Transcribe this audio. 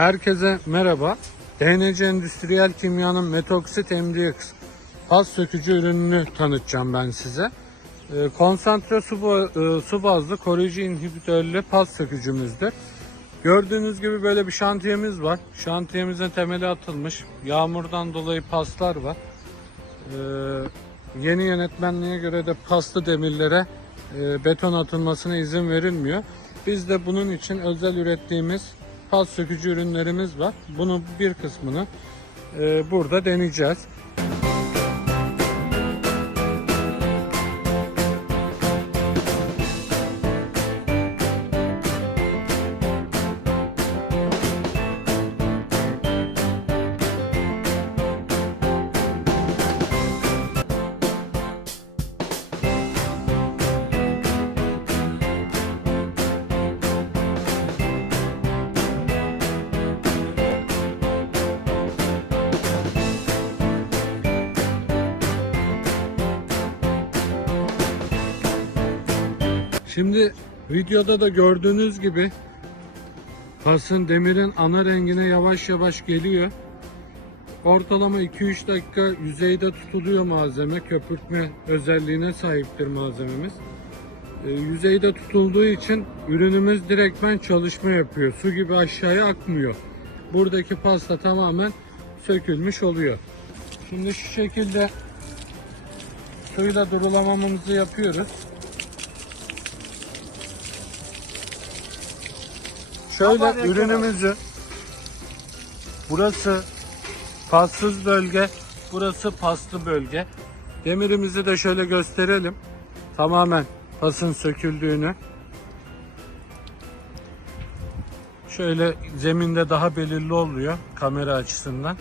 Herkese merhaba. DNC Endüstriyel Kimya'nın Metoksit MDX pas sökücü ürününü tanıtacağım ben size. Ee, konsantre e, su bazlı koruyucu inhibitörlü pas sökücümüzdür. Gördüğünüz gibi böyle bir şantiyemiz var. Şantiyemizin temeli atılmış. Yağmurdan dolayı paslar var. Ee, yeni yönetmenliğe göre de paslı demirlere e, beton atılmasına izin verilmiyor. Biz de bunun için özel ürettiğimiz pas sökücü ürünlerimiz var. Bunun bir kısmını e, burada deneyeceğiz. Şimdi videoda da gördüğünüz gibi pasın demirin ana rengine yavaş yavaş geliyor. Ortalama 2-3 dakika yüzeyde tutuluyor malzeme. Köpürtme özelliğine sahiptir malzememiz. Ee, yüzeyde tutulduğu için ürünümüz direktmen çalışma yapıyor. Su gibi aşağıya akmıyor. Buradaki pasta tamamen sökülmüş oluyor. Şimdi şu şekilde suyla durulamamızı yapıyoruz. Şöyle ürünümüzü burası passız bölge, burası paslı bölge. Demirimizi de şöyle gösterelim. Tamamen pasın söküldüğünü. Şöyle zeminde daha belirli oluyor kamera açısından.